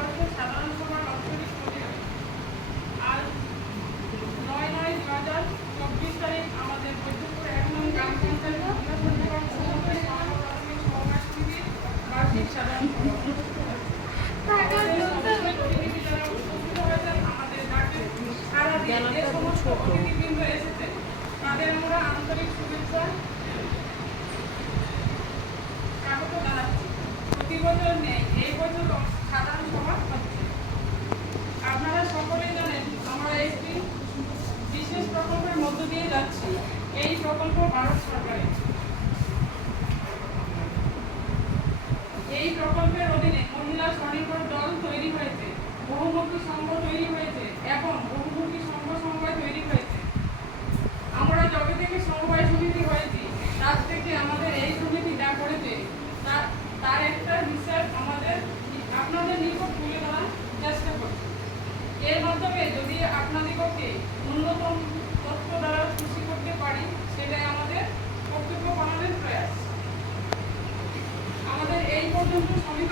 বর্ষের সাধারণ সভার আন্তরিক প্রতিনিধি। আজ 9/9/2024 তারিখ আমাদের বৈদ্যপুর ১ নং গ্রাম পঞ্চায়েত সহকার সমিতির বার্ষিক সাধারণ সভা। প্রতিনিধি যারা উপস্থিত হয়েছেন, আমাদের ডাকে সারা দিয়ে যে সমস্ত অতিথিবৃন্দ এসেছে তাদের আমরা আন্তরিক শুভেচ্ছা